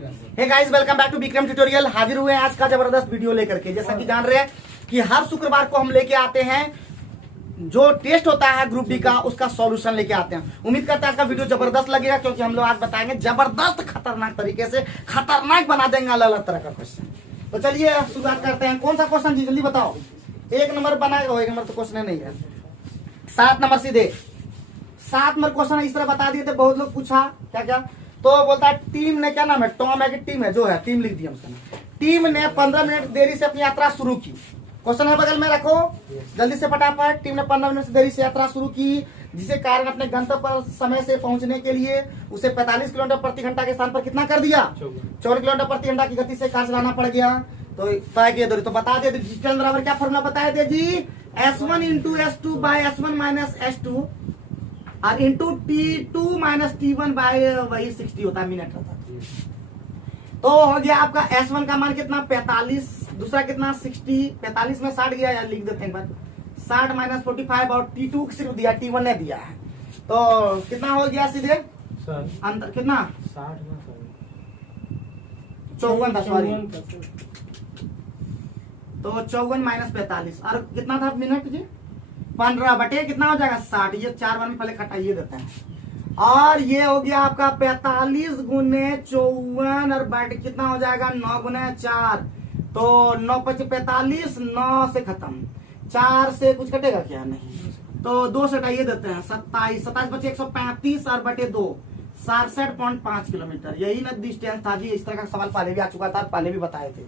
Hey guys, welcome back to Vikram tutorial. हाजिर हुए हैं आज का जबरदस्त वीडियो लेकर के। जैसा कि जान रहे हैं कि हर शुक्रवार को हम लेके आते हैं जो टेस्ट होता है ग्रुप डी का, उसका सॉल्यूशन लेके आते हैं। उम्मीद करते हैं आज का वीडियो जबरदस्त लगेगा, क्योंकि हम लोग आज बताएंगे जबरदस्त खतरनाक तरीके से खतरनाक बना देंगे अलग अलग तरह का क्वेश्चन। तो चलिए शुरुआत करते हैं। कौन सा क्वेश्चन जी, जल्दी बताओ। एक नंबर बनाएगा, एक नंबर तो क्वेश्चन नहीं है। 7 नंबर सीधे 7 नंबर क्वेश्चन इस तरह बता दिए थे। बहुत लोग पूछा क्या क्या, तो बोलता है टीम ने, क्या नाम है, टॉम है कि टीम है, जो है टीम लिख दिया उसका नाम। टीम ने 15 मिनट देरी से अपनी यात्रा शुरू की। क्वेश्चन है बगल में रखो जल्दी से फटाफट। टीम ने 15 मिनट से देरी से यात्रा शुरू की, जिसे कारण अपने गंतव्य पर समय से पहुंचने के लिए उसे 45 किलोमीटर प्रति घंटा के स्थान पर कितना कर दिया, 54 किलोमीटर प्रति घंटा की गति से कार चलाना पड़ गया। तो तय किए दूरी तो बता दे, डिस्टेंस बराबर क्या फॉर्मूला बताए थे जी, S1 into S2 bye S1 minus S2 और into T2 minus T1 bye वही 60 होता है, मिनट होता है। तो हो गया आपका S1 का मान कितना 45, दूसरा कितना 60, 45 में 60 गया, यार लिख देते हैं एक बार, 60 माइनस 45 और T2 सिर्फ दिया, T1 ने दिया है। तो कितना हो गया सीधे अंतर कितना 54 था, सॉरी। तो 54 माइनस 45 और कितना था मिनट जी, 15 बटे कितना हो जाएगा 60। ये 4 वन पहले कटाइए देते हैं। और ये हो गया आपका 45 गुने 54 और बट कितना हो जाएगा 9 गुने 4। तो 9 5 45, 9 से खत्म, 4 से कुछ कटेगा क्या, नहीं। तो 2 से हटाइए देते हैं, 27, 27 बचे 135 और बटे 2 67.5 किलोमीटर। यही ना डिस्टेंस था जी। इस तरह का सवाल पहले भी आ चुका था, पहले भी बताए थे।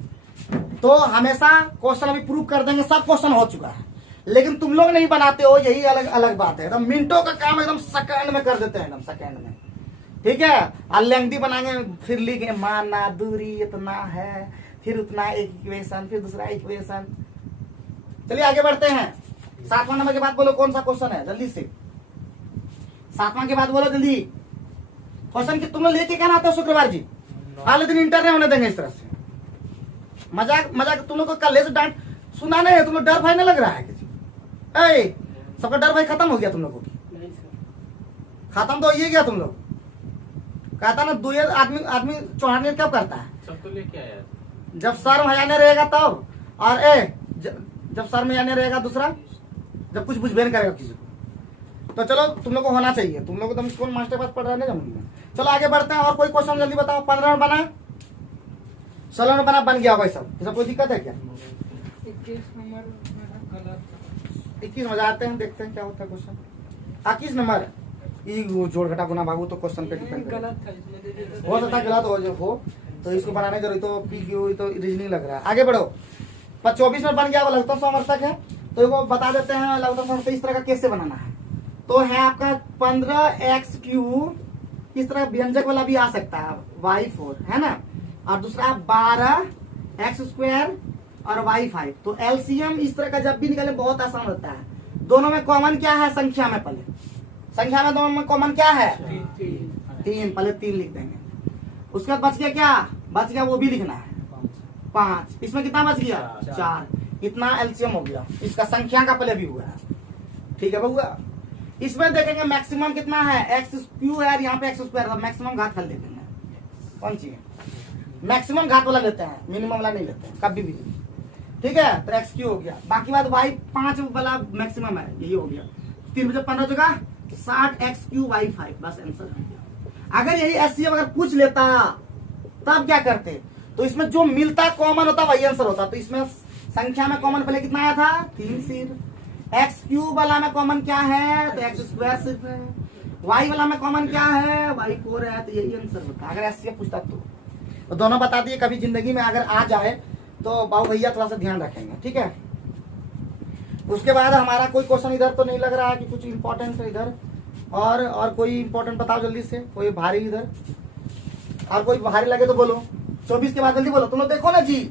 तो हमेशा क्वेश्चन अभी प्रूव कर देंगे, सब क्वेश्चन हो चुका है, लेकिन तुम लोग नहीं बनाते हो, यही अलग अलग बात है। एकदम मिनटों का काम एकदम सेकंड में कर देते हैं, एकदम सेकंड में, ठीक है। और लेंथी बनाएंगे, फिर लिखेंगे माना दूरी इतना है, फिर उतना एक इक्वेशन, फिर दूसरा इक्वेशन। चलिए आगे बढ़ते हैं। 7वां नंबर के बाद बोलो कौन सा क्वेश्चन है, जल्दी से 7वां के बाद बोलो जल्दी। क्वेश्चन की तुम लोग लेके क्या आते हो शुक्रवार जी, अगले दिन इंटर नहीं होने देंगे इस तरह से। मजाक मजाक तुम लोग को कल से डांट सुना नहीं है, तुम लोग डर भाई नहीं लग रहा है किसी, सबका डर भाई खत्म हो गया तुम लोगों की, खत्म तो ये गया। तुम लोग कहता ना दो आदमी आदमी चौहाने कब करता है, सबको लेके आया जब सर में रहेगा तब, और जब सर में रहेगा, दूसरा जब कुछ बुझबेन करेगा किसी को। तो चलो तुम लोग को होना चाहिए, तुम लोग तुम कौन मास्टर पास पढ़ रहे हैं नहीं। चलो आगे बढ़ते हैं। और कोई क्वेश्चन जल्दी बताओ। 15 में बना, 16 में बना, बन गया भाई सब, इसमें कोई दिक्कत है क्या। 21 में जाते हैं, देखते हैं क्या होता है क्वेश्चन। 21 नंबर जोड़ घटा गुना भागू, तो क्वेश्चन पे डिपेंड हो सकता है गलत हो, तो इसको बनाने जरूरी, तो PQ तो रीजनिंग लग रहा है। आगे बढ़ो। 24 में बन गया, वो लघुत्तम समर्थक है, तो वो बता देते हैं लघुत्तम समर्थक इस तरह का कैसे बनाना है। तो है आपका 15x3, इस तरह व्यंजक वाला भी आ सकता है, y4 है ना, और दूसरा 12x² और y5। तो LCM इस तरह का जब भी निकले बहुत आसान होता है। दोनों में कॉमन क्या है, संख्या में, पहले संख्या में दोनों में कॉमन क्या है, 3, पहले 3 लिख देंगे। उसके बाद बच गया क्या, बच गया वो भी लिखना है 5। इसमें कितना बच गया 4। इतना LCM हो गया, इसका संख्या का पहले भी हुआ है, ठीक है बउआ। इसमें देखेंगे मैक्सिमम कितना है, x³ है, यहाँ पे x², मैक्सिमम घात कर लेते हैं। कौन सी मैक्सिमम घात वाला लेते हैं, मिनिमम वाला नहीं लेते हैं कभी भी, ठीक है। तो x³ हो गया, बाकी बात y5 वाला मैक्सिमम है, यही हो गया। 3 बजे 15 जगह 60x³ y5, बस आंसर हो गया। अगर यही SCM अगर पूछ लेता तब क्या करते, तो इसमें जो मिलता कॉमन होता वही आंसर होता। तो इसमें संख्या में कॉमन पहले कितना आया था, 3 सिर्फ। x³ वाला में कॉमन क्या है, तो x² सिर्फ है। y वाला में कॉमन क्या है, y4 है, तो यही आंसर होता अगर SCM पूछता तो दोनों बता दिए। कभी जिंदगी में अगर आ जाए तो बाबू भैया थोड़ा सा ध्यान रखेंगे, ठीक है। उसके बाद हमारा कोई क्वेश्चन इधर तो नहीं लग रहा है कि कुछ इंपॉर्टेंट है इधर, और कोई इंपॉर्टेंट बताओ जल्दी से, कोई भारी इधर, और कोई भारी लगे तो बोलो। 24 के बाद जल्दी बोलो, तुम लोग देखो ना जी।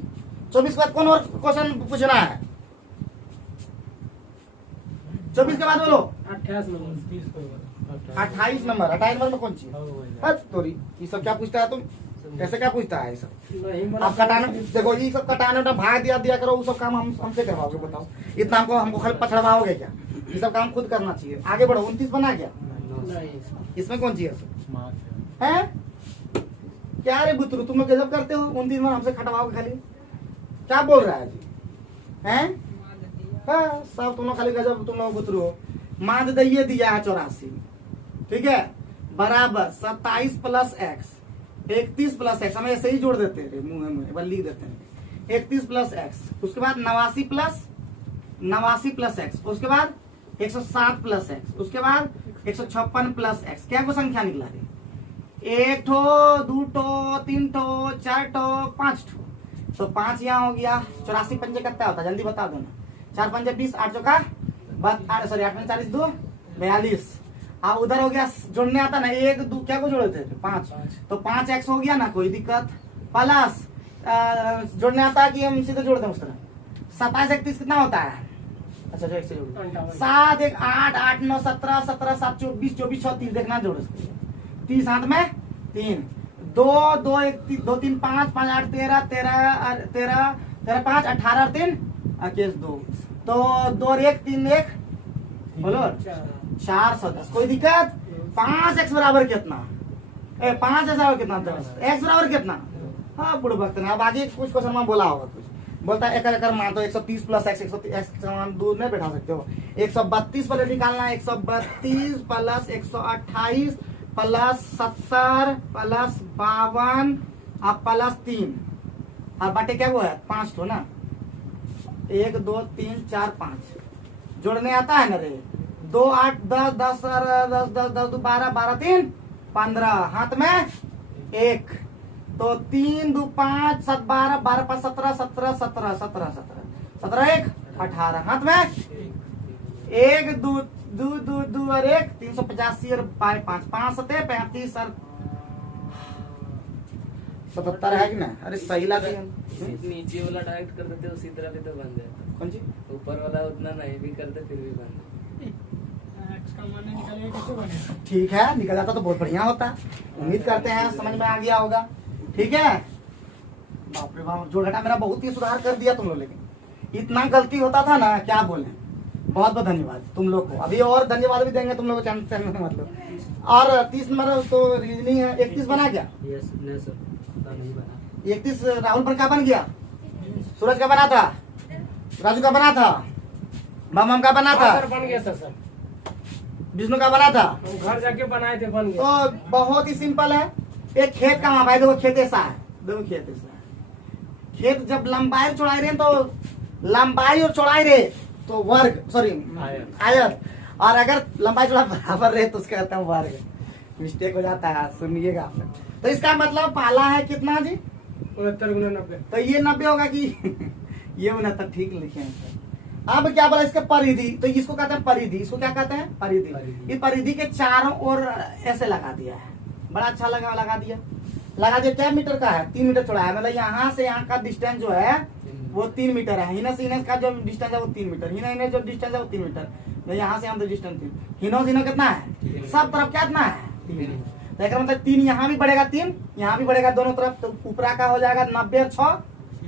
24 के बाद कौन और क्वेश्चन पूछना है, 24 के बाद बोलो। 28 नंबर 28 नंबर में कौन सी तोरी, ये सब क्या पूछता है तुम, कैसे क्या पूछता है ये सब। आप कटाने देखो, ये सब कटाने भाग दिया करो, वो सब काम हमसे करवाओगे, बताओ इतना हमको खाली पछड़वाओगे क्या, ये सब काम खुद करना चाहिए। आगे बढ़ो। 29 बना क्या, इसमें कौन सी है क्या रे बुतरू तुम लोग गजब करते हो, उन दिन में हमसे खटवाओगे खाली, क्या बोल रहा है जी हैं? हाँ सब तुम लोग खाली गजब, तुम लोग बुतरू हो। माद दैये दिया है 84, ठीक है, बराबर 27 प्लस एक्स, 31 प्लस एक्स, हम ऐसे ही जोड़ देते हैं मुंह में, एक बार लिख देते हैं 31 प्लस एक्स, उसके बाद 89 प्लस एक्स, उसके बाद 107 प्लस एक्स, उसके बाद 156 प्लस एक्स। क्या को संख्या निकला रे? 1 ठो 2 ठो 3 ठो 4 ठो 5 ठो, तो 5 यहाँ हो गया। 84 पंजे कितना होता है जल्दी बता दो ना। 4 पंजे 20, 8 चौका 8 पंजे 40, 2 42। अब उधर हो गया जोड़ने आता ना, 1 2 क्या को जोड़े थे 5, तो 5 एक्स हो गया ना, कोई दिक्कत। प्लस जोड़ने आता है कि हम सीधे जोड़ दें उस तरह। 27 31 कितना होता है? अच्छा जो 1 से जोड़ 7 1 8 8 9 17 17 7 24 24 6 30 देखना जोड़ 30 हाथ में 3 2 2 1 2 3 5 5 8 13 13 13 13 5 18 3 21 2, तो 2 और 1 3 1 बोलो 410। कोई दिक्कत? 5 एक्स बराबर कितना? 5 बराबर कितना? 10 एक्स बराबर कितना? हाँ बुढ़ वक्त ने। अब आगे कुछ क्वेश्चन में बोला होगा, कुछ बोलता है एक मान तो 130 प्लस एक्स, 130 दूर नहीं बैठा सकते हो। 132 पर निकालना है, 132 प्लस 128 प्लस 70 प्लस 52 अब प्लस 3 अब बाटे क्या वो है 5 तो ना, 1 2 3 4 5 जोड़ने आता है ना रे। 2 8 10 10 10 10 10 12 12 3 15 हाथ में 1, तो 3 2 5 7 12 12 5 17 17 17 17 17 17 1 18 हाथ में 1 2 2 2 2 और 1 385 और 5 5 7 35 और 77 है कि ना? अरे सही लाते हैं। नीचे वाला डायरेक्ट कर देते उसी तरह भी तो बन जाता। कौन सी? ऊपर वाला उतना नहीं भी करते फिर भी बन जाता। ठीक है, निकल जाता तो बहुत बढ़िया होता। उम्मीद करते हैं समझ में आ गया होगा। ठीक है, बाप रे बाप, जोड़ घटा मेरा बहुत ही सुधार कर दिया तुम लोग, लेकिन इतना गलती होता था ना, क्या बोले। बहुत बहुत धन्यवाद तुम लोग को, अभी और धन्यवाद भी देंगे तुम लोग को चैनल में, मतलब। और 30 नंबर तो रीजनिंग है। 31 बना क्या? 31 राहुल पर क्या बन गया? सूरज का बना था, राजू का बना था, मामा का बना था, बन गया था सर, विष्णु का बना था, घर जाके बनाए थे बन गया। तो बहुत ही सिंपल है। एक खेत का माप है, देखो खेत ऐसा है, देखो खेत ऐसा है। खेत जब लंबाई और चौड़ाई रहे तो लंबाई और चौड़ाई रहे तो वर्ग, सॉरी आयत, और अगर लंबाई चौड़ाई बराबर रहे तो उसका कहते हैं वर्ग। मिस्टेक हो जाता है, सुनिएगा। तो इसका मतलब पाला है कितना जी? 69 गुना 90, तो ये 90 होगा कि ये 69, ठीक लिखे हैं सर। अब क्या बोला इसका परिधि, तो इसको कहते हैं परिधि, इसको क्या कहते हैं? परिधि। ये परिधि के चारों ओर ऐसे लगा दिया है, बड़ा अच्छा लगा दिया। क्या मीटर का है? 3 मीटर चौड़ा है, मतलब यहाँ से यहाँ का डिस्टेंस जो है वो 3 मीटर है। हिना से हिना का जो डिस्टेंस है वो 3 मीटर, हिना जो डिस्टेंस है वो 3 मीटर, यहाँ से यहाँ तो डिस्टेंस 3, हिनो से कितना है? सब तरफ क्या कितना है? 3। तो एक मतलब 3 यहाँ भी बढ़ेगा, 3 यहाँ भी बढ़ेगा दोनों तरफ, तो ऊपरा का हो जाएगा 90 और 6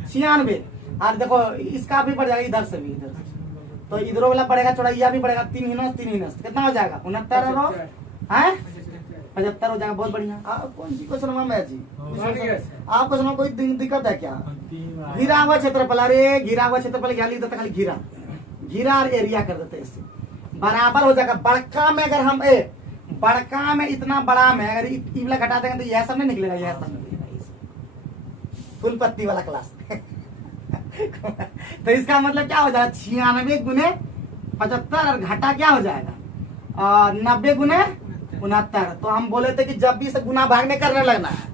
96। और देखो इसका भी बढ़ जाएगा, इधर से भी, इधर से तो इधरों वाला बढ़ेगा, चौड़ाई भी बढ़ेगा। 3 हिनस 3 हिनस कितना हो जाएगा? 69 और 75 हो जाएगा। बहुत बढ़िया। कौन सी क्वेश्चन में जी आपको सुना? कोई दिक्कत है क्या? घिरा हुआ क्षेत्रफल, अरे घिरा हुआ क्षेत्रफल क्या लिख देता? खाली घिरा और एरिया कर देते, इससे बराबर हो जाएगा। बड़का में अगर हम बड़का में इतना बड़ा में अगर इबला घटा देंगे तो यह सब नहीं निकलेगा, यह सब निकलेगा। फुल पत्ती वाला क्लास तो इसका मतलब क्या हो जाएगा? 96 गुने 75 और घटा क्या हो जाएगा? 90 गुने 69। तो हम बोले थे कि जब भी से गुना भाग में करने लगना है।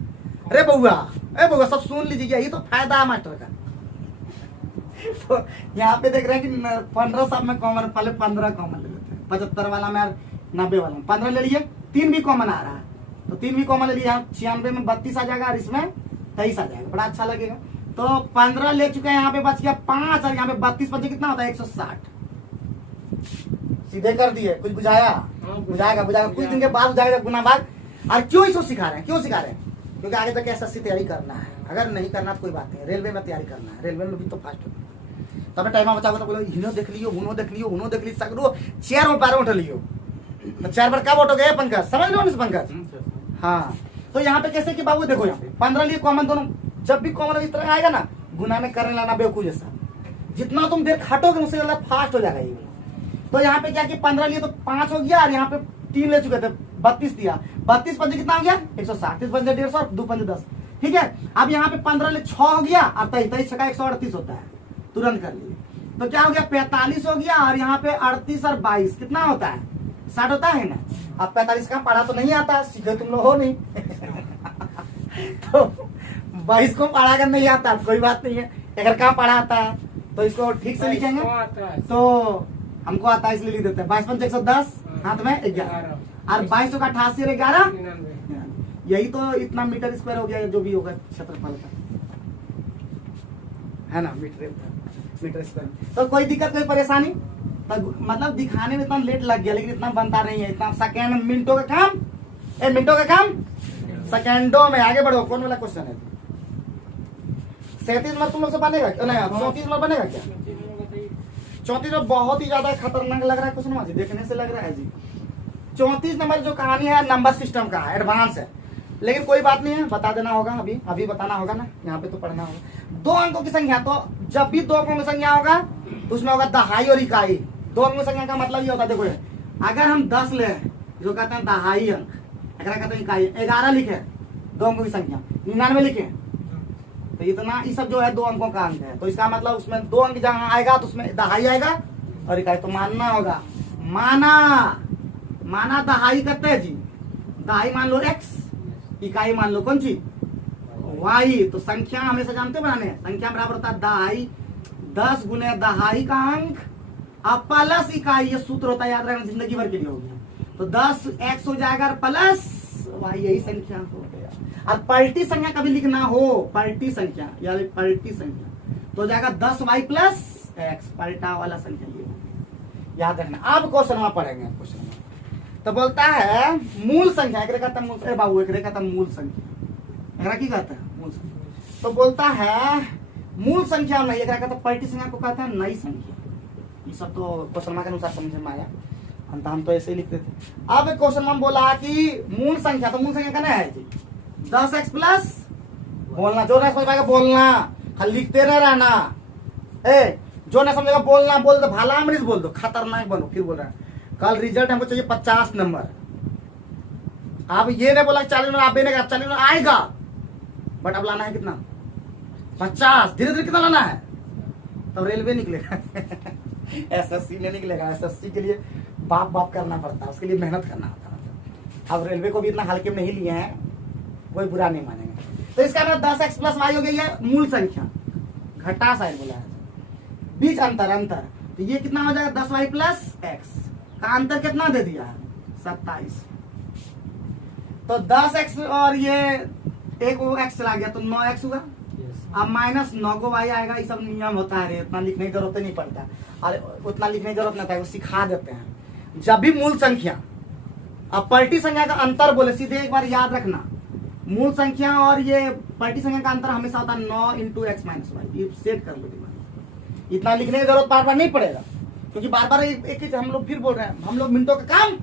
अरे बउआ सब सुन लीजिए, यही तो फायदा है मास्टर का। तो यहाँ पे देख रहे हैं कि 15 सब में कॉमन, पहले 15 कॉमन ले लेते हैं। 75 वाला में और 90 वाला में 15 ले लिए, 3 भी कॉमन आ रहा है, तो 3 भी कॉमन ले लिया। 96 में 32 आ जाएगा और इसमें 23 आ जाएगा, बड़ा अच्छा लगेगा। तो 15 ले चुके हैं, यहाँ पे बच गया 5 और यहाँ पे 32 बचे, कितना होता है? 160। सीधे कर दिए, कुछ बुझाया? बुझाएगा कुछ दिन के बाद बुझाएगा गुना भाग। और क्यों इसको सिखा रहे हैं? क्योंकि आगे तक एसएससी तैयारी करना है। अगर नहीं करना तो कोई बात नहीं, रेलवे में तैयारी करना है, रेलवे में भी तो फास्ट होना है। तब टाइम बचा तो बोलो हिनो देख लियो, उनो देख लियो, सगरो चेयर और 12 उठ लियो। तो चेयर पर कब उठोगे पंकज? समझ लो ना पंकज? हाँ, तो यहाँ पे कैसे कि बाबू देखो, यहाँ पे 15 लिए कॉमन दोनों, जब भी कॉमन इस तरह आएगा ना, गुना में करने लाना बेवकूफ जैसा, जितना तुम देर खाटोगे उससे ज्यादा फास्ट हो जाएगा ये। तो यहाँ पे क्या कि 15 लिए तो 5 हो गया, और यहाँ पे 3 ले चुके थे, 32 दिया, 32 पंजे कितना हो गया 160, 30 पंजे 150, 2 पंजे 10, ठीक है। अब यहाँ पे 15 ले 6 हो गया, और 23 छका 138 होता है, तुरंत कर लिए। तो क्या हो गया 45 हो गया, और यहाँ पे 38 और 22 कितना होता है 60 होता है ना। अब 45 का पढ़ा तो नहीं आता, सीखे तुम लोग हो नहीं तो 22 को पढ़ा कर नहीं आता कोई बात नहीं है, अगर कहाँ पढ़ा आता है तो इसको ठीक से लिखेंगे। तो हमको आता है इसलिए लिख देते हैं 22 पंच 110, हाथ में 11, और 22 का 88 और 11, यही तो इतना मीटर स्क्वायर हो गया जो भी होगा क्षेत्रफल का, है ना, मीटर स्क्वायर। तो कोई दिक्कत कोई परेशानी, तो मतलब दिखाने में इतना लेट लग गया, लेकिन इतना बनता नहीं है, इतना सेकेंड मिनटों का काम, मिनटों का काम सेकेंडों में। आगे बढ़ो, कौन वाला क्वेश्चन है? 37 नंबर तुम लोग से बनेगा क्या? नहीं 34 नंबर बनेगा क्या? 34 में बहुत ही ज्यादा खतरनाक लग रहा है क्वेश्चन जी, देखने से लग रहा है जी। 34 नंबर जो कहानी है नंबर सिस्टम का है, एडवांस है, लेकिन कोई बात नहीं है, बता देना होगा, अभी बताना होगा ना, यहाँ पे तो पढ़ना होगा। 2 अंकों की संख्या, तो जब भी 2 अंकों की संख्या होगा तो उसमें होगा दहाई और इकाई। 2 अंकों की संख्या का मतलब ये होता है, देखो अगर हम 10 ले, जो कहते हैं दहाई अंक, अगर कहते हैं इकाई, 11 लिखे 2 अंकों की संख्या, 99 लिखे, तो इतना ये सब जो है 2 अंकों का अंक है। तो इसका मतलब उसमें 2 अंक जहां आएगा तो उसमें दहाई आएगा और इकाई, तो मानना होगा, माना दहाई करते हैं जी, दहाई मान लो x, इकाई मान लो कौन सी y। तो संख्या हमेशा जानते बनाने, संख्या बराबर होता है दहाई 10 गुने दहाई का अंक अब प्लस इकाई, ये सूत्र होता है, याद रखना, जिंदगी भर के लिए हो गया। तो 10x हो जाएगा प्लस y, यही संख्या हो गया। और पलटी संख्या कभी लिखना हो, पलटी संख्या या पलटी संख्या, तो हो जाएगा 10y प्लस x, पलटा वाला संख्या ये याद रखना। अब क्वेश्चन वहां पढ़ेंगे, क्वेश्चन तो बोलता है मूल संख्या, एक कहता है बाबू, एक कहता है मूल संख्या, की कहता है मूल संख्या। तो बोलता है मूल संख्या नहीं, एक कहता है पलटी संख्या को कहता है नई संख्या। ये सब तो क्वेश्चन के अनुसार समझ में आया, हम तो ऐसे ही लिखते थे। अब क्वेश्चन में बोला कि मूल संख्या, तो मूल संख्या कहना है जी 10x प्लस, बोलना, जो नहीं समझ पाएगा बोलना, खाली लिखते रहना, जो नहीं समझेगा बोलना, बोल दो, भाला अमरीश बोल दो, खतरनाक बनो। फिर बोल रहा है कल रिजल्ट हमको चाहिए 50 नंबर। आप ये नहीं बोला 40 नंबर, आप देने का 40 नंबर आएगा, बट अब लाना है कितना 50, धीरे धीरे कितना लाना है, तब रेलवे निकलेगा एसएससी नहीं निकलेगा, एसएससी के लिए बाप करना पड़ता है, उसके लिए मेहनत करना होता है। अब रेलवे को भी इतना हल्के में नहीं लिए हैं, कोई बुरा नहीं मानेंगे। तो इसका मतलब 10x प्लस वाई हो गया, ये मूल संख्या, घटा साइड बोला है, बीच अंतर, तो ये कितना हो जाएगा 10y प्लस x का अंतर कितना दे दिया है 27। तो 10x और ये एक x चला गया तो 9x हुआ, अब माइनस 9 को y आएगा। ये सब नियम होता है, इतना लिखने की जरूरत नहीं पड़ता, और उतना लिखने की जरूरत नहीं था, वो सिखा देते हैं। जब भी मूल संख्या, अब पलटी संख्या का अंतर बोले, सीधे एक बार याद रखना, मूल संख्या और ये पलटी संख्या का अंतर हमेशा होता है 9 इंटू x माइनस वाई। ये सेट कर लो दिमाग, इतना लिखने की जरूरत बार बार नहीं पड़ेगा, क्योंकि बार बार एक ही हम लोग फिर बोल रहे हैं, हम लोग मिनटों का काम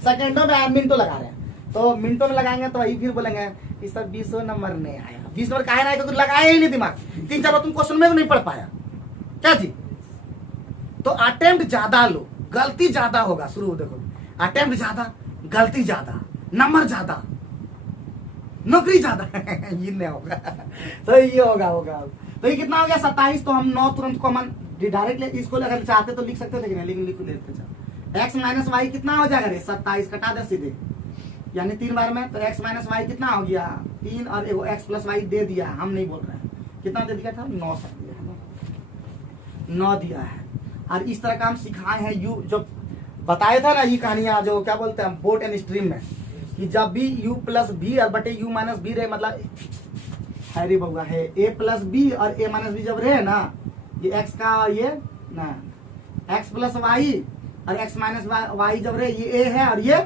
सेकंडों में मिनटों लगा रहे हैं, तो मिनटों में लगाएंगे तो वही फिर बोलेंगे इस सब 20 नंबर नहीं आया। 20 नंबर काहे ना आया, क्योंकि लगाया ही नहीं दिमाग, 3-4 बार तुम क्वेश्चन में भी नहीं पढ़ पाया क्या जी। तो अटेम्प्ट ज्यादा लो, गलती ज्यादा होगा। शुरू देखो, अटेम्प्ट ज्यादा, गलती ज्यादा, नंबर ज्यादा, नौकरी ज्यादा ये नहीं होगा तो ये होगा। तो ये कितना हो गया 27। तो हम 9 तुरंत कॉमन डायरेक्ट इसको अगर चाहते तो लिख सकते थे, लेकिन लिख लेते। x माइनस वाई कितना हो जाएगा रे 27, कटा दे सीधे, यानी 3 बार में, तो x माइनस वाई कितना हो गया 3, और एगो x प्लस वाई दे दिया, हम नहीं बोल रहे हैं कितना दे दिया था 9 सब दिया है, 9 दिया है। और इस तरह का हम सिखाए हैं, यू जो बताया था ना, ये कहानियां जो क्या बोलते हैं बोट एंड स्ट्रीम में, कि जब भी u प्लस बी और बटे u माइनस बी रहे, मतलब हैरी बउआ है a प्लस बी और a माइनस बी जब रहे ना, ये x का ये ना x प्लस वाई और x माइनस वाई जब रहे, ये a है और ये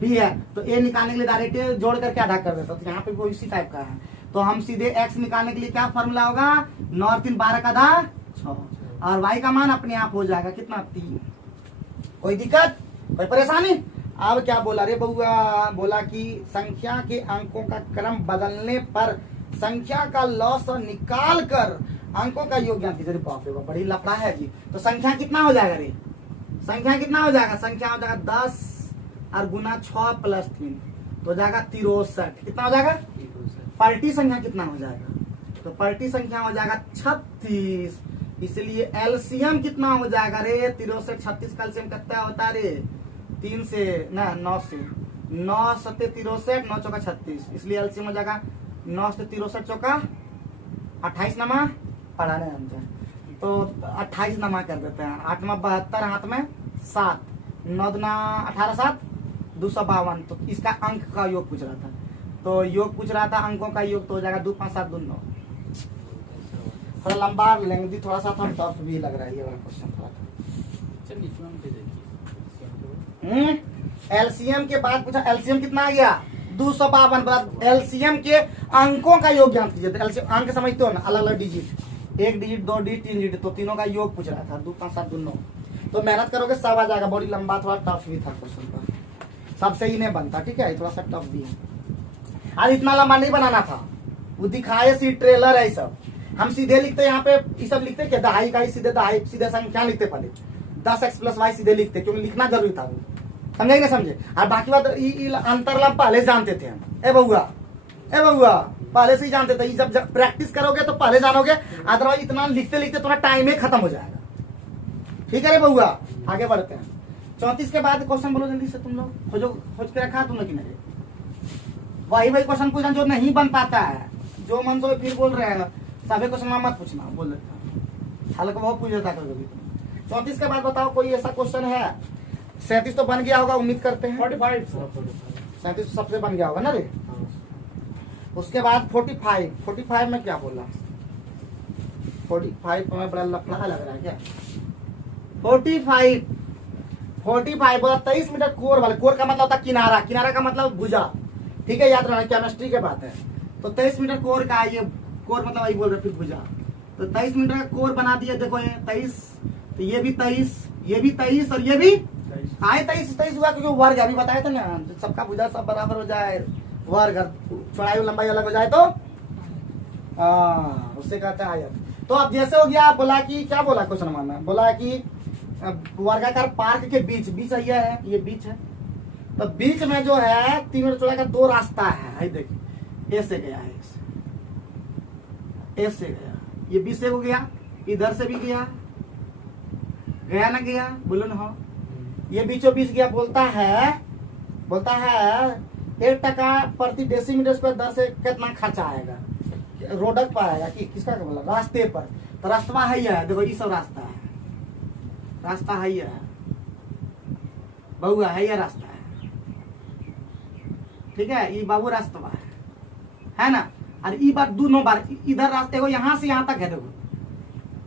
b है, तो a निकालने के लिए डायरेक्ट जोड़ करके आधा कर देता, तो यहाँ पे वो इसी टाइप का है। तो हम सीधे x निकालने के लिए क्या फॉर्मूला होगा, 9 और 3 12 का आधा 6, और y का मान अपने आप हो जाएगा कितना 3। कोई दिक्कत, कोई परेशानी? अब क्या बोला रे बउआ, बोला कि संख्या के अंकों का क्रम बदलने पर संख्या का लॉस निकाल कर अंकों का योग ज्ञान कीजिए। बाप रे बाप, बड़ी लफड़ा है जी। तो संख्या कितना हो जाएगा रे, संख्या कितना हो जाएगा, संख्या हो जाएगा 10 और गुना 6 प्लस 3 तो हो जाएगा 63। कितना हो जाएगा, पलटी संख्या कितना हो जाएगा, तो पलटी संख्या हो जाएगा 36। इसलिए एलसीएम कितना हो जाएगा रे, 63 36 का एलसीएम कितना होता है रे, 3 से ना 9 से 9 सत्ते 63 9 चौका 36। इसलिए एलसीएम हो जाएगा 9 से 63 चौका 28 नमा पढ़ाने हमसे, तो 28 नमा कर देते हैं। 8 में 72 हाथ में 7 9 दुना 18 7 252। तो इसका अंक का योग पूछ रहा था, तो योग पूछ रहा था अंकों का योग, तो हो जाएगा 2 5 7 2 9। थोड़ा लंबा लेंगी, थोड़ा सा थोड़ा टफ भी लग रहा है ये वाला क्वेश्चन थोड़ा। एलसीएम के बाद पूछा, एलसीएम कितना आ गया 252। एलसीएम के अंकों का योग ज्ञान कीजिए। एलसीएम अंक समझते हो ना, अलग अलग डिजिट, 1 डिजिट 2 डिजिट 3 डिजिट, तो तीनों का योग पूछ रहा था। 2 5 7 2 9। तो मेहनत करोगे सब आ जाएगा। बड़ी लंबा थोड़ा टफ भी था क्वेश्चन पर, सबसे ही नहीं बनता, ठीक है, थोड़ा सा टफ भी है। आज इतना लंबा नहीं बनाना था, वो दिखाए सी ट्रेलर है सब। हम सीधे लिखते यहाँ पे, ये सब लिखते क्या, दहाई का ही सीधे दहाई सीधे संख्या लिखते पहले 10x + y सीधे लिखते, क्योंकि लिखना जरूरी था वो, समझे ना समझे। और बाकी बात अंतर लाभ पहले जानते थे हम। ए बउआ पहले से ही जानते थे। जब प्रैक्टिस करोगे तो पहले जानोगे, अदरवाइज इतना लिखते लिखते थोड़ा टाइम ही खत्म हो जाएगा। ठीक है रे बउआ, आगे बढ़ते हैं। 34 के बाद क्वेश्चन बोलो जल्दी से, तुम लोग खोज के रखा तुम लोग कि नहीं, वही क्वेश्चन पूछना जो नहीं बन पाता है, जो मन से फिर बोल रहे हैं सभी क्वेश्चन मत पूछना, बोल देता हालांकि बहुत पूछ देता कभी। 34 के बाद बताओ कोई ऐसा क्वेश्चन है। 37 तो बन गया होगा उम्मीद करते हैं, 37 सबसे बन गया होगा ना रे। उसके बाद 45 में क्या बोला, 45 में बड़ा लफड़ा लग रहा है क्या। 45 बोला 23 मीटर कोर वाले, कोर का मतलब होता है किनारा, किनारा का मतलब भुजा, ठीक है, याद रखना, केमिस्ट्री के बात है। तो 23 मीटर कोर का, ये कोर मतलब वही बोल रहे फिर भुजा, तो 23 मीटर का कोर बना दिया। देखो ये 23, तो ये भी 23, ये भी 23 और ये भी 23 हुआ, क्योंकि वर्ग अभी बताया था ना, सबका भुजा सब बराबर हो जाए, वर्ग चौड़ाई और लंबाई अलग हो जाए तो उससे कहते हैं आयत। तो अब जैसे हो गया, बोला कि क्या बोला क्वेश्चन में, बोला कि वर्गाकार पार्क के बीच है, ये बीच है, तो बीच में जो है 3 मीटर चौड़ाई का 2 रास्ता है। देखिए ऐसे गया है, ऐसे गया, ये बीच से हो गया, इधर से भी गया ना, गया बोलो ना, हाँ ये बीचों बीच गया। बोलता है 1% प्रति डेसीमीटर स्क्वायर दर से कितना खर्चा आएगा रोडक पर आएगा कि किसका बोला, रास्ते पर। तो रास्ता है यह, देखो ये सब रास्ता है, रास्ता है यह बउआ है, यह रास्ता है, ठीक है, ये बाबू रास्ता है ना। और ये बार दोनों बार इधर रास्ते को यहाँ से यहाँ तक है, देखो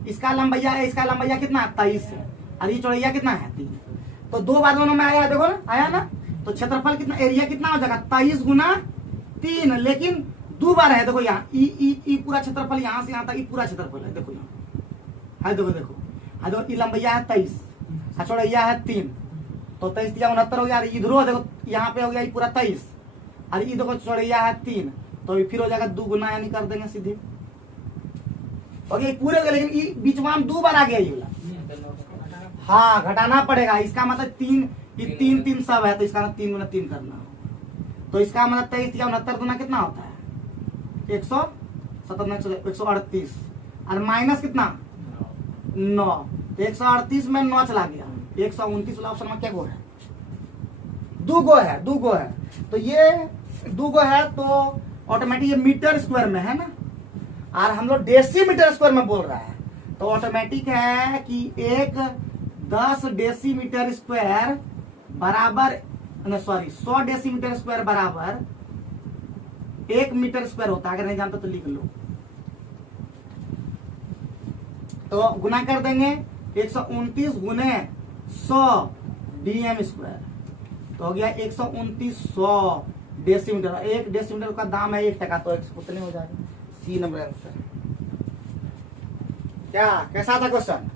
इसका लंबैया है, इसका लंबैया कितना है 23 है, और ये चौड़ैया कितना है 3। तो 2 बार दोनों में आया, देखो ना आया ना। तो क्षेत्रफल कितना, एरिया कितना हो जाएगा 23 गुना 3, लेकिन 2 बार है। देखो यहाँ ई पूरा क्षेत्रफल यहाँ से यहाँ तक, ये पूरा क्षेत्रफल है, देखो यहाँ है, देखो ये लंबैया है 23 और चौड़ैया है 3, तो 23 3 69 हो गया। इधरो देखो यहाँ पे हो गया ये पूरा 23, और ये देखो चौड़ैया है 3, तो फिर हो जाएगा 2 गुना, यानी कर देंगे सीधे हो गया पूरे हो गया। लेकिन ये बीच में 2 बार आ गया ये वाला, हाँ घटाना पड़ेगा। इसका मतलब 3 3 सब है, तो इसका मतलब 3 गुना 3 करना, तो इसका मतलब 23 3 69 गुना कितना होता है 138, और माइनस कितना 9, 138 में 9 चला गया, 129 वाला ऑप्शन में क्या गो है, 2 गो है। तो ये 2 गो है, तो ऑटोमेटिक ये मीटर स्क्वायर में है ना, और हम लोग डेसीमीटर स्क्वायर में बोल रहा है, तो ऑटोमेटिक है कि 10 डेसीमीटर स्क्वायर बराबर 100 डेसीमीटर स्क्वायर बराबर 1 मीटर स्क्वायर होता है। अगर नहीं जानते तो लिख लो, तो गुना कर देंगे 129 गुने 100 डीएम स्क्वायर, तो हो गया 129 डेसीमीटर। 1 डेसीमीटर का दाम है 1 टका, तो उतने हो जाएगा। C number answer. क्या कैसा था क्वेश्चन,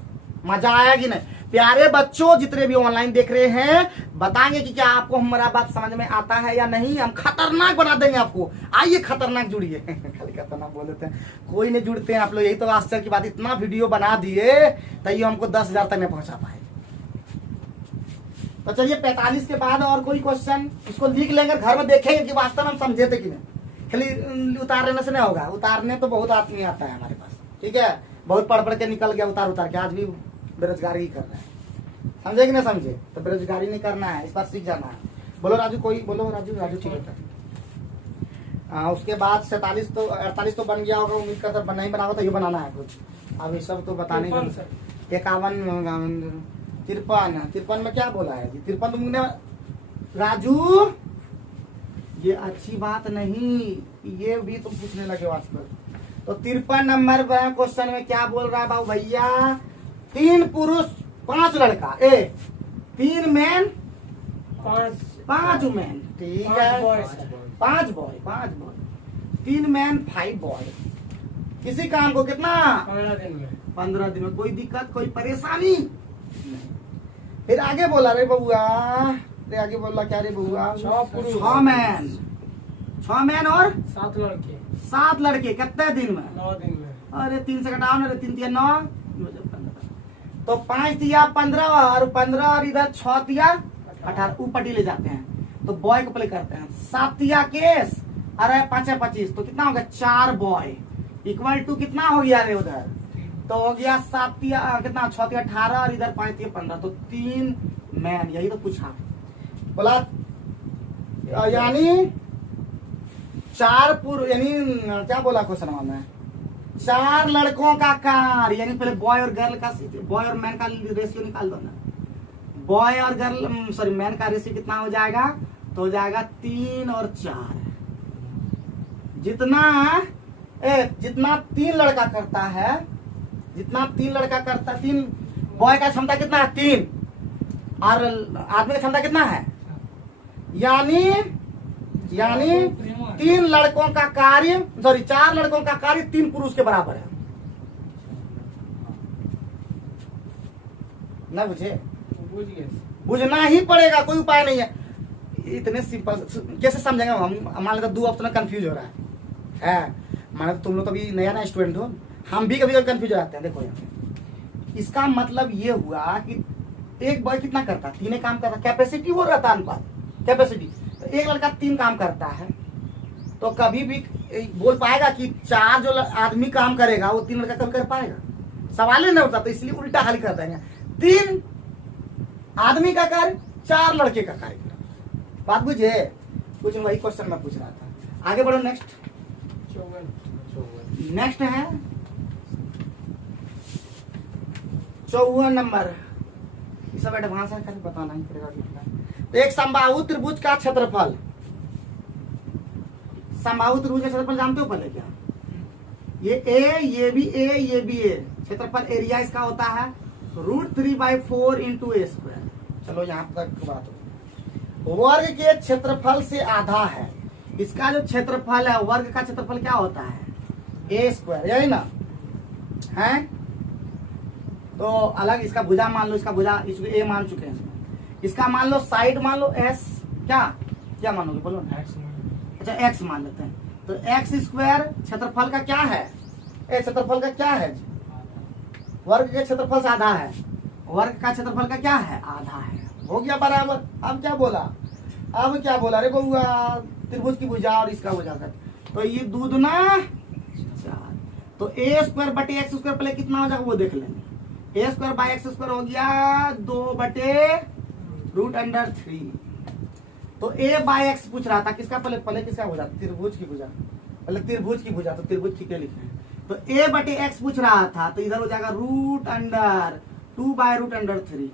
मजा आया कि नहीं? प्यारे बच्चों जितने भी ऑनलाइन देख रहे हैं बताएंगे कि क्या आपको हमारा बात समझ में आता है या नहीं। हम खतरनाक बना देंगे आपको। आइए खतरनाक जुड़िए। खाली खतरनाक बोल देते हैं, कोई नहीं जुड़ते हैं आप लोग। यही तो आश्चर्य की बात, इतना वीडियो बना दिए तैयो हमको 10,000 तक नहीं पहुंचा पाए। तो चलिए 45 के बाद और कोई क्वेश्चन इसको लिख लेंगे, घर में देखेंगे कि वास्तव में हम समझे थे कि नहीं। खाली उतारने से नहीं होगा, उतारने तो बहुत आदमी आता है हमारे पास, ठीक है। बहुत पढ़ पढ़ के निकल गया उतार के, आज भी बेरोजगारी कर रहा है। समझे कि नहीं समझे? तो बेरोजगारी नहीं करना है, इस बार सीख जाना है। बोलो राजू, कोई बोलो राजू। राजू ठीक है। उसके बाद 47 तो 48 तो बन गया होगा, उम्मीद करता नहीं बना होगा तो ये बनाना है कुछ। अब ये सब तो बताने 51 53 में क्या बोला है? 53 तुमने राजू, ये अच्छी बात नहीं, ये भी तुम पूछने लगे वास्तव। तो 53 नंबर पर क्वेश्चन में क्या बोल रहा है बाबू भैया? 3 पुरुष 5 लड़का, 3 मैन 5 वुमेन, ठीक है। 5 बॉय 3 मैन 5 बॉय। किसी काम को कितना? 15 दिन में। कोई दिक्कत, कोई परेशानी नहीं। फिर आगे बोला रे बउआ, आगे बोला क्या रे बउआ? 6 मैन और 7 लड़के कितने दिन में? 9 दिन में। अरे 3 से घटाओ ना, 3 3 9, तो 5 दिया 15 और 15 और इधर 6 दिया 18, ऊपर ले जाते हैं तो बॉय को प्ले करते हैं। 7 दिया केस, अरे 5 है 25, तो कितना हो गया? 4 बॉय इक्वल टू कितना हो गया रे उधर? तो हो गया 7 दिया कितना? 6 दिया 18 और इधर 5 दिया 15, तो 3 मैन। यही तो पूछा बोला, यानी 4 पुरुष, यानी क्या बोला क्वेश्चन में? 4 लड़कों का कार्य, यानी पहले बॉय और गर्ल का, बॉय और मैन का रेशियो निकाल दो ना। बॉय और गर्ल सॉरी मैन का रेशियो कितना हो जाएगा? तो हो जाएगा 3 और 4। जितना 3 लड़का करता है, जितना 3 लड़का करता, 3 बॉय का क्षमता कितना है? 3, और आदमी का क्षमता कितना है? यानी 3 लड़कों का कार्य, सॉरी 4 लड़कों का कार्य 3 पुरुष के बराबर है। ना बुझे? बुझना ही पड़ेगा, कोई उपाय नहीं है। इतने सिंपल कैसे समझेंगे हम? मान लेते 2 ऑप्शन कंफ्यूज हो रहा है। माने तुम लोग तो अभी नया स्टूडेंट हो, हम भी कभी कभी कंफ्यूज हो जाते हैं। देखो यहाँ इसका मतलब ये हुआ कि एक बॉय कितना करता है? 3 काम करता है। कैपेसिटी वो रहता है, अनुपात कैपेसिटी। तो एक लड़का 3 काम करता है, तो कभी भी बोल पाएगा कि 4 जो आदमी काम करेगा वो 3 लड़का कम कर पाएगा? सवाल ही नहीं उठता। तो इसलिए उल्टा हल कर देंगे, 3 आदमी का कार्य 4 लड़के का कार्य। बात बुझे? कुछ वही क्वेश्चन मैं पूछ रहा था। आगे बढ़ो, नेक्स्ट है 54 नंबर। ये सब एडवांस है, कभी पता नहीं पड़ेगा कितना। तो एक समबाहु त्रिभुज का क्षेत्रफल, समबाहु त्रिभुज का क्षेत्रफल जानते हो पहले क्या? ये ये भी ए क्षेत्रफल, एरिया इसका होता है √3/4 × a²। चलो यहाँ तक बात हो। वर्ग के क्षेत्रफल से आधा है। इसका जो क्षेत्रफल है, वर्ग का क्षेत्रफल क्या होता है? a², यही ना है। तो अलग इसका भुजा मान लो, इसका भुजा इसको a मान चुके हैं। इसका मान लो साइड मान लो s, क्या मानोगे बोलो? अच्छा x मान लेते हैं। तो x² क्षेत्रफल का क्या है? क्षेत्रफल का क्या है? वर्ग के क्षेत्रफल से आधा है। वर्ग का क्षेत्रफल का क्या है? आधा है। हो गया बराबर। अब क्या बोला रे बउआ? त्रिभुज की भुजा और इसका भुजा कर, तो ये 2 दूना 4। तो a² बटे x² पहले कितना हो जाएगा वो देख लेंगे। a²/x² हो गया 2/√3। तो a/x पूछ रहा था, किसका? पहले किसका भुजा? त्रिभुज की भुजा। पहले त्रिभुज की भुजा, तो त्रिभुज ठीक है लिखे हैं। तो a/x पूछ रहा था, तो इधर हो जाएगा √2/√3।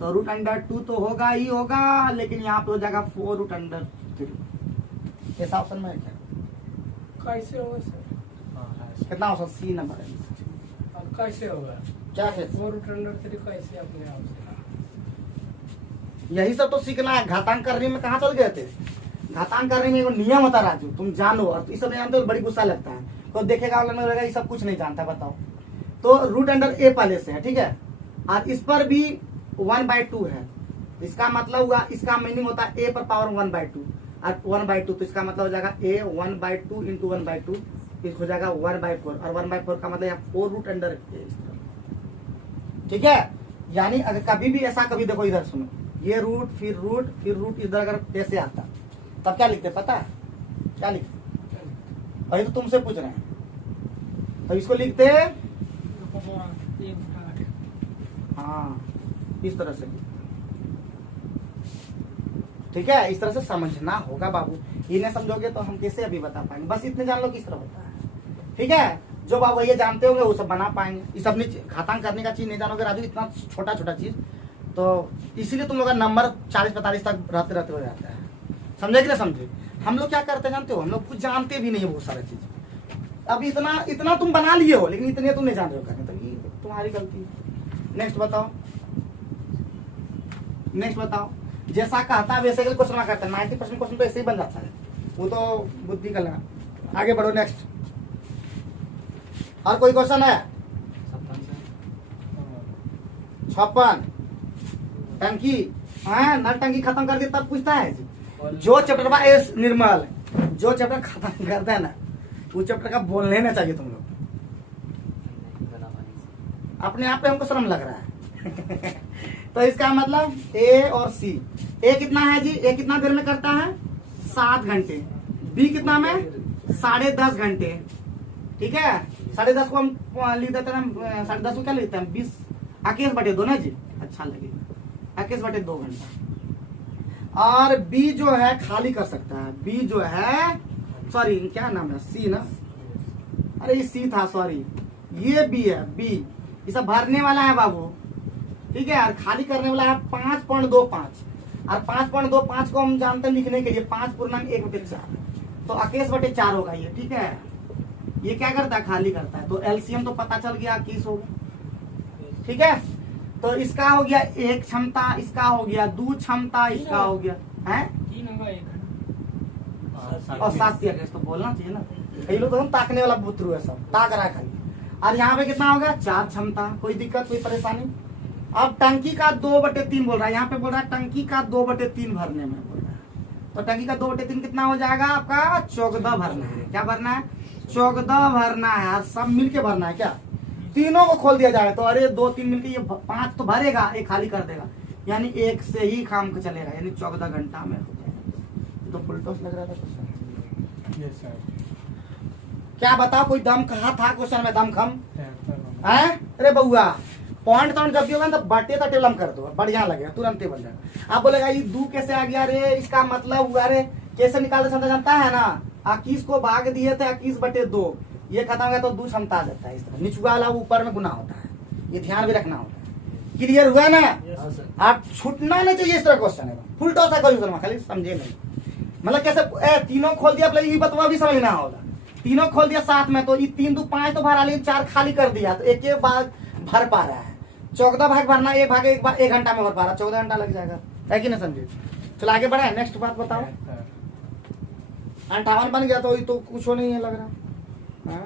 तो √2 तो होगा ही होगा, लेकिन यहाँ पे हो जाएगा 4√3। ऐसा ऑप्शन में है क्या? कैसे होगा सर? कितना ऑप्शन? सी नंबर है। कैसे होगा? क्या कैसे? 4√3 कैसे अपने आप से? यही सब तो सीखना है। घातांक करने में कहाँ चल गए थे? घातांक करने में एक नियम होता राजू, तुम जानो। और इस सब नहीं जानते तो बड़ी गुस्सा लगता है। तो देखेगा ये सब कुछ नहीं जानता, बताओ। तो √a पहले से है, ठीक है। और इस पर भी 1/2 है। इसका मतलब हुआ, इसका मीनिंग होता है a पर पावर 1/2 और 1/2, तो इसका मतलब हो जाएगा a 1/2 इंटू 1/2, इस हो जाएगा 1/4 और 1/4 का मतलब यहाँ 4 रूट अंडर a। ठीक है, यानी अगर कभी भी ऐसा, कभी देखो इधर सुनो, ये रूट फिर रूट फिर रूट, इधर अगर ऐसे आता तब क्या लिखते पता है? क्या लिखते? वही तो तुमसे पूछ रहे हैं। तो इसको लिखते हाँ इस तरह से। ठीक है, इस तरह से समझना होगा बाबू। इन्हें समझोगे तो हम कैसे अभी बता पाएंगे। बस इतने जान लो किस तरह होता है। ठीक है, जो बाबू ये जानते होंगे वो सब बना पाएंगे। इस अपनी खातांक करने का चीज नहीं जानोगे राजू, इतना छोटा छोटा चीज, तो इसीलिए तुम लोग का नंबर 40-45 तक रहते रहते हो जाता है। समझे कि नहीं समझे? हम लोग क्या करते हैं जानते हो? हम लोग कुछ जानते भी नहीं है बहुत सारा चीज। अब इतना तुम बना लिए हो, लेकिन इतने तुम नहीं जान रहे हो करने, तो ये तुम्हारी गलती है। नेक्स्ट बताओ। जैसा कहता है वैसे क्वेश्चन ना करता है। 90% क्वेश्चन तो ऐसे ही बन जाता है, वो तो बुद्धि का लगा। आगे बढ़ो, नेक्स्ट। और कोई क्वेश्चन है? 56 टंकी, हाँ नल टंकी खत्म कर दी तब पूछता है जी। जो चैप्टर बा एस निर्मल, जो चैप्टर खत्म करता है ना, वो चैप्टर का बोलने ना चाहिए तुम लोग। अपने आप पे हमको शर्म लग रहा है। तो इसका मतलब ए और सी। ए कितना है जी? ए कितना देर में करता है? 7 घंटे। बी कितना में? 10.5 घंटे। ठीक है, 10.5 को हम लिख देते हैं, 10.5 को क्या लिखते हैं? 20 21/2 ना जी, अच्छा लगेगा। 21/2 घंटा। और बी जो है खाली कर सकता है। बी जो है, सॉरी क्या नाम है? सी ना, अरे ये सी था, सॉरी ये बी है। बी ये सब भरने वाला है बाबू। ठीक है, और खाली करने वाला है 5.25। और 5.25 को हम जानते हैं लिखने के लिए 5 पूर्णांक 1/4, तो 21/4 होगा ये। ठीक है, ये क्या करता है? खाली करता है। तो एलसीएम तो पता चल गया 21 होगा। ठीक है, तो इसका हो गया 1 क्षमता, इसका हो गया 2 क्षमता, इसका हो गया है 3 होगा 1 और 7 तो बोलना चाहिए ना। कई लोग तो हम ताकने वाला बुतरू है, सब ताक रहा है खाली। और यहाँ पे कितना होगा? 4 क्षमता। कोई दिक्कत, कोई परेशानी? अब टंकी का 2/3 बोल रहा है, यहाँ पे बोल रहा है टंकी का 2/3 भरने में बोल रहा है। तो टंकी का 2/3 कितना हो जाएगा आपका? 14 भरना है। क्या भरना है? 14 भरना है। और सब मिलके भरना है क्या? तीनों को खोल दिया जाए तो अरे 2-3 मिलके ये 5 तो भरेगा, एक खाली कर देगा, यानी एक से ही काम का चलेगा, यानी 14 घंटा में हो जाएगा। तो फुल टॉस लग रहा था क्वेश्चन। Yes sir. क्या बताओ, कोई दम कहाँ था क्वेश्चन में? दम खम है? अरे बउआ पॉइंट तो जब भी होगा तो बटे तो टेबल कर दो, बढ़िया लगेगा, तुरंत बन जाएगा। आप बोलेगा ये 2 कैसे आ गया? अरे इसका मतलब हुआ, अरे कैसे निकालते क्षमता जानता है ना? 21 को भाग दिए थे 21/2, ये खत्म हो गया तो 2 क्षमता आ जाता है। इस तरह निचुआ वाला ऊपर में गुना होता है, ये ध्यान भी रखना होता है। क्लियर हुआ ना? आप छूटना नहीं चाहिए। इस तरह क्वेश्चन है, फुल टॉस है क्वेश्चन, खाली समझे नहीं। मतलब कैसे तीनों खोल दिया, ये बतवा भी समझना होगा। तीनों खोल दिया साथ में, तो ये 3 2 5 तो भरा, लेकिन 4 खाली कर दिया, तो एक भाग भर पा रहा है। 14 भाग भरना, एक भाग 1 घंटा में भर पा रहा, 14 घंटा लग जाएगा। है कि नहीं समझे? चलो आगे बढ़े, नेक्स्ट बात बताओ। 58 बन गया, तो कुछ नहीं है लग रहा है।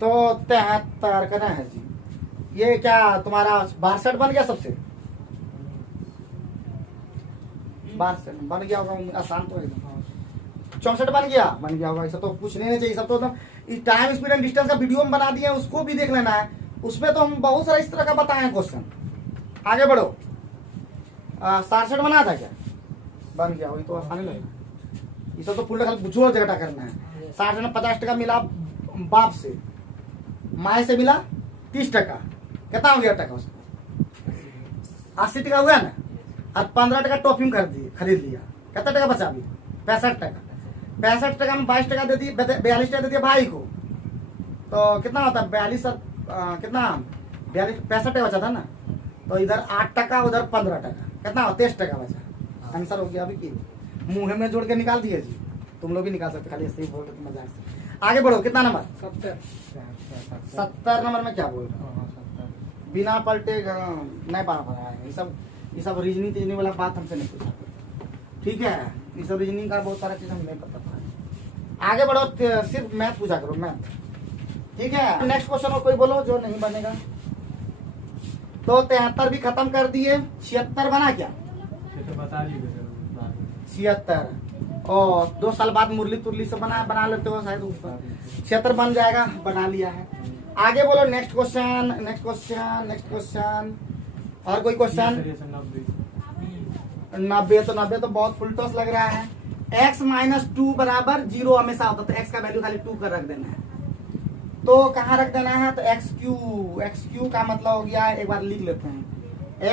तो 73 करना है जी। ये क्या तुम्हारा 62 बन गया? सबसे 62 बन गया होगा, आसान तो है। 64 बन गया होगा। ऐसा तो कुछ नहीं चाहिए, सब तो एकदम टाइम स्पीड एंड डिस्टेंस का वीडियो में बना दिया है, उसको भी देख लेना है। उसमें तो हम बहुत सारा इस तरह का बताए हैं क्वेश्चन। आगे बढ़ो। 67 बना था क्या? बन गया, वही तो आसानी लगेगा। ये सब तो पूरा खाली जोड़ जगटा करना है। 60 में 50 मिला बाप से, माए से मिला 30 कितना हो गया टका? उसको 80 हुआ ना, और 15 टॉपिंग खरीद लिया, कितना टका बचा? अभी 65 65 में 22 दे दिए, 42 दे दिया भाई को, तो कितना होता है? 42 कितना 42 65 बचा था ना, तो इधर 8 उधर 15 कितना हो? 23 बचा। आंसर हो गया। अभी की मुंह में जोड़ के निकाल दिए जी, तुम लोग भी निकाल सकते, खाली ऐसे ही बोल रहे मजाक से। आगे बढ़ो, कितना नंबर? 70 नंबर में क्या बोल रहे हो? बिना पलटे नहीं पा रहा है। ये सब रीजनिंग वाला बात हमसे नहीं पूछा। ठीक है, ये सब रीजनिंग का बहुत सारा चीज हमें नहीं पता था। आगे बढ़ो, सिर्फ मैथ पूछा करो, मैथ। ठीक है, नेक्स्ट क्वेश्चन और कोई बोलो जो नहीं बनेगा। तो 73 भी खत्म कर दिए, 76 बना क्या? तो बता दीजिए बाद में। 76 और 2 साल बाद मुरली तुरली से बना लेते हो शायद, 76 बन जाएगा, बना लिया है। आगे बोलो next question, next question, next question. और कोई क्वेश्चन? 90। तो 90 तो बहुत फुल टॉस लग रहा है। x - 2 बराबर 0 हमेशा होता है, तो x का वैल्यू खाली 2 कर रख देना है। तो कहाँ रख देना है? तो x³ का मतलब हो गया, एक बार लिख लेते हैं,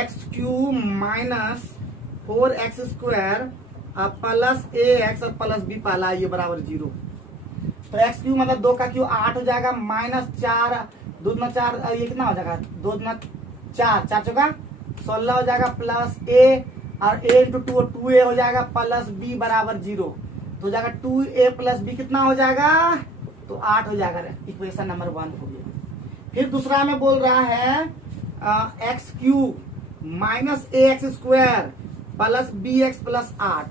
x³ - 4x² प्लस ax और प्लस b पहला ये बराबर 0। तो x³ मतलब 2 का क्यू 8 हो जाएगा, -4 2 दूना 4, ये कितना हो जाएगा? 2 दूना 4, 4 चौका 16 हो जाएगा, प्लस a और a इंटू 2a हो जाएगा, प्लस b बराबर 0। तो हो जाएगा 2a प्लस b कितना हो जाएगा? तो 8 हो जाएगा। इक्वेशन नंबर 1 हो गया। फिर दूसरा में बोल रहा है x³ - ax² plus bx plus 8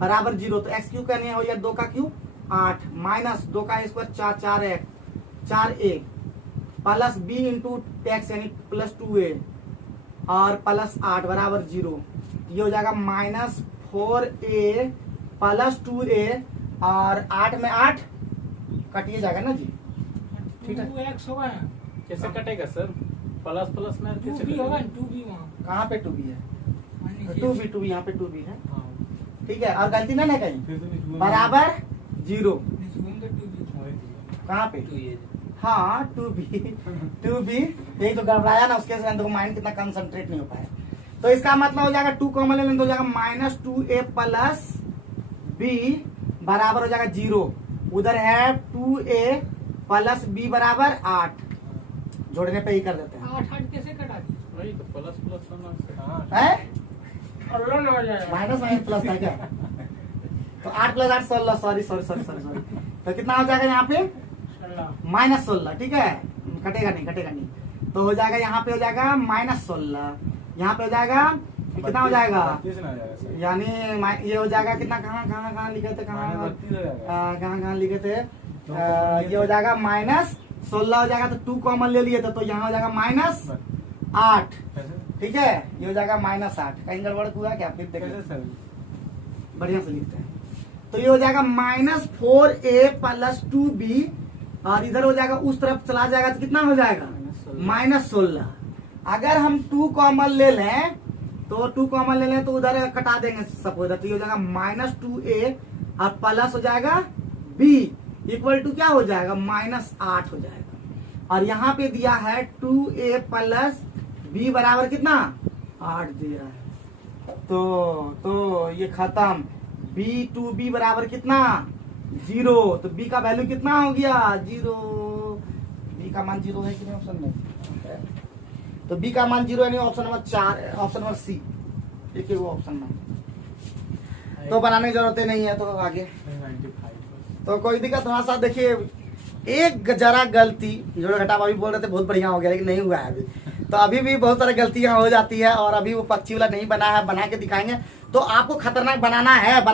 बराबर 0। तो x³ का नहीं हो गया 2 का क्यूब 8 माइनस 2 का square 4a plus b into x यानी प्लस 2a और प्लस 8 बराबर 0। ये हो जाएगा -4a प्लस 2a और 8 में 8 कटिए जाएगा ना जी, ठीक है। 2x होगा, कैसे कटेगा सर? प्लस प्लस में कैसे 2b होगा, कटेगा? 2b वहाँ कहाँ पे 2b है? मान लीजिए। 2b यहाँ पे 2b है, हाँ। ठीक है। और गलती ना है कहीं, फिर से निचुआ- बराबर 0 निचुएंगे तो 2b। वही तो। कहाँ पे? तो ये हाँ 2b यही तो गड़बड़ाया ना, उसके अंदर माइंड कितना कंसंट्रेट नहीं हो पाया। तो इसका मतलब हो जाएगा 2 कॉमन लेने तो हो जाएगा -2a प्लस b बराबर हो जाएगा 0। उधर है 2a प्लस b बराबर 8, जोड़ने पे ही कर देते हैं। 8 कैसे कटा दी? वही तो प्लस प्लस होना से। हाँ। है अल्लाह ना हो जाएगा। माइनस प्लस था क्या? तो 8 प्लस 8 16, सॉरी। तो कितना हो जाएगा यहाँ पे? -16, ठीक है। कटेगा नहीं। तो हो जाएगा यहाँ पे हो जाएगा -16, यहाँ पे हो जाएगा कितना हो जाएगा? 32 ना आ जाएगा सर। यानी ये हो जाएगा कितना, कहाँ लिखे थे, -32 हो जाएगा। कहाँ लिखे थे? ये हो जाएगा -16 हो जाएगा, तो 2 कॉमन ले लिए थे, तो यहाँ हो जाएगा -8, कैसे? ठीक है। ये हो जाएगा -8। कहीं गड़बड़ हुआ क्या? फिर कैसे देखिए, सर? बढ़िया से लिखते हैं। तो ये हो जाएगा -4a प्लस 2b और इधर हो जाएगा, उस तरफ चला जाएगा तो कितना हो जाएगा? -16। अगर हम 2 कॉमन ले लें तो उधर कटा देंगे सबको इधर, तो ये हो जाएगा -2a और प्लस हो जाएगा b इक्वल टू क्या हो जाएगा? -8 हो जाएगा। और यहाँ पे दिया है 2a प्लस b बराबर कितना? 8 दिया है। तो ये खत्म। b बराबर कितना? 0। तो b का वैल्यू कितना हो गया? 0। b का मान 0 है कि नहीं ऑप्शन में? तो b का मान 0 यानी option number 4, option number C, एक ही वो ऑप्शन में। तो बनाने की जरूरत नहीं है। तो आगे 95। तो कोई दिक्कत थोड़ा सा देखिए, एक जरा गलती जोड़ घटाव अभी बोल रहे थे बहुत बढ़िया हो गया, लेकिन नहीं हुआ है अभी। तो अभी भी बहुत सारी गलतियां हो जाती है, और अभी वो पक्षी वाला नहीं बना है, बना के दिखाएंगे। तो आपको खतरनाक बनाना है।